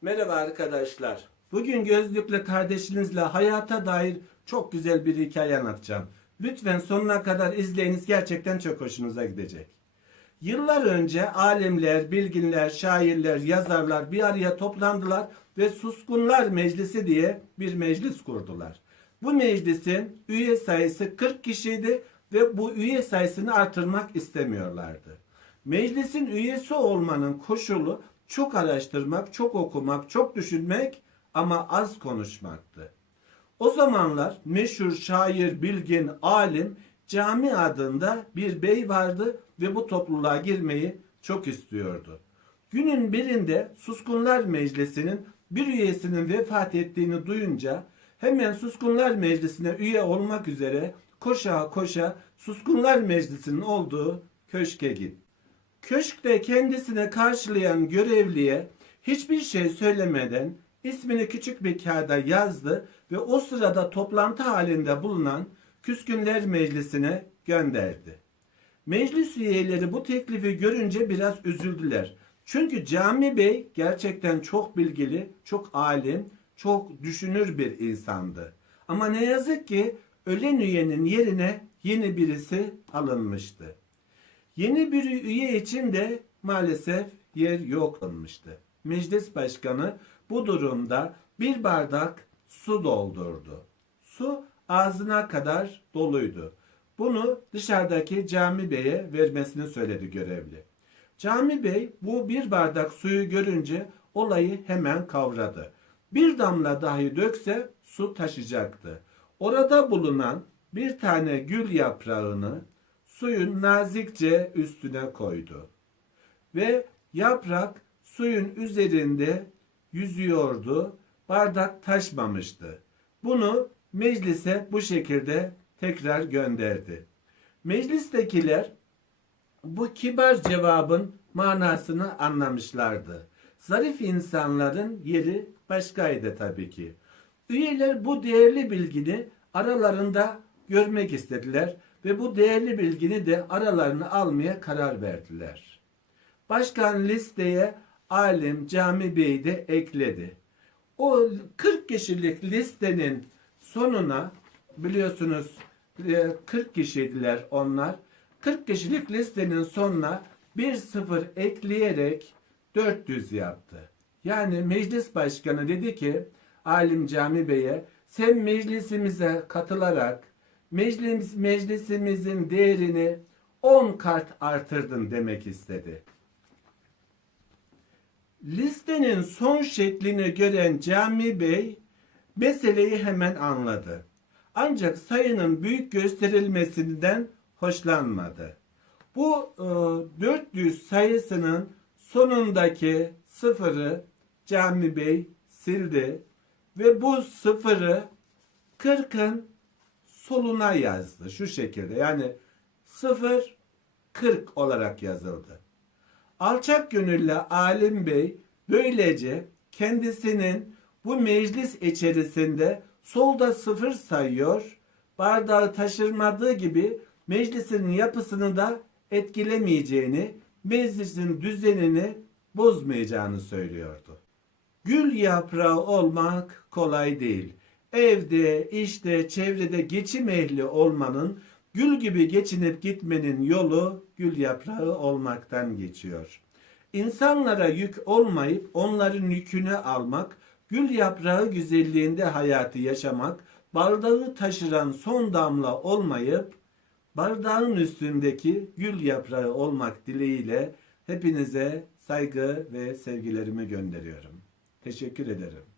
Merhaba arkadaşlar. Bugün gözlüklü kardeşinizle hayata dair çok güzel bir hikaye anlatacağım. Lütfen sonuna kadar izleyiniz gerçekten çok hoşunuza gidecek. Yıllar önce alimler, bilginler, şairler, yazarlar bir araya toplandılar ve Suskunlar Meclisi diye bir meclis kurdular. Bu meclisin üye sayısı 40 kişiydi ve bu üye sayısını artırmak istemiyorlardı. Meclisin üyesi olmanın koşulu çok araştırmak, çok okumak, çok düşünmek ama az konuşmaktı. O zamanlar meşhur şair, bilgin, alim Cami adında bir bey vardı ve bu topluluğa girmeyi çok istiyordu. Günün birinde Suskunlar Meclisi'nin bir üyesinin vefat ettiğini duyunca hemen Suskunlar Meclisi'ne üye olmak üzere koşa koşa Suskunlar Meclisi'nin olduğu köşke gitti. Köşkte kendisine karşılayan görevliye hiçbir şey söylemeden ismini küçük bir kağıda yazdı ve o sırada toplantı halinde bulunan Küskünler Meclisi'ne gönderdi. Meclis üyeleri bu teklifi görünce biraz üzüldüler. Çünkü Cami Bey gerçekten çok bilgili, çok alim, çok düşünür bir insandı. Ama ne yazık ki ölen üyenin yerine yeni birisi alınmıştı. Yeni bir üye için de maalesef yer yoklanmıştı. Meclis başkanı bu durumda bir bardak su doldurdu. Su ağzına kadar doluydu. Bunu dışarıdaki Cami Bey'e vermesini söyledi görevli. Cami Bey bu bir bardak suyu görünce olayı hemen kavradı. Bir damla dahi dökse su taşacaktı. Orada bulunan bir tane gül yaprağını suyun nazikçe üstüne koydu. Ve yaprak suyun üzerinde yüzüyordu. Bardak taşmamıştı. Bunu meclise bu şekilde tekrar gönderdi. Meclistekiler bu kibar cevabın manasını anlamışlardı. Zarif insanların yeri başkaydı tabii ki. Üyeler bu değerli bilgini aralarında görmek istediler ve bu değerli bilgini de aralarına almaya karar verdiler. Başkan listeye alim Cami Bey de ekledi. O 40 kişilik listenin sonuna biliyorsunuz e, 40 kişiydiler onlar. 40 kişilik listenin sonuna bir sıfır ekleyerek 400 yaptı. Yani meclis başkanı dedi ki Alim Cami Bey'e sen meclisimize katılarak meclis, meclisimizin değerini 10 kart artırdın demek istedi. Listenin son şeklini gören Cami Bey meseleyi hemen anladı. Ancak sayının büyük gösterilmesinden hoşlanmadı. Bu e, 400 sayısının sonundaki sıfırı Cami Bey sildi ve bu sıfırı 40'ın soluna yazdı şu şekilde. Yani 0 40 olarak yazıldı. Alçak gönüllü Alim Bey böylece kendisinin bu meclis içerisinde solda sıfır sayıyor, bardağı taşırmadığı gibi meclisin yapısını da etkilemeyeceğini, meclisin düzenini bozmayacağını söylüyordu. Gül yaprağı olmak kolay değil. Evde, işte, çevrede geçim ehli olmanın, gül gibi geçinip gitmenin yolu gül yaprağı olmaktan geçiyor. İnsanlara yük olmayıp onların yükünü almak, gül yaprağı güzelliğinde hayatı yaşamak, bardağı taşıran son damla olmayıp bardağın üstündeki gül yaprağı olmak dileğiyle hepinize saygı ve sevgilerimi gönderiyorum. Teşekkür ederim.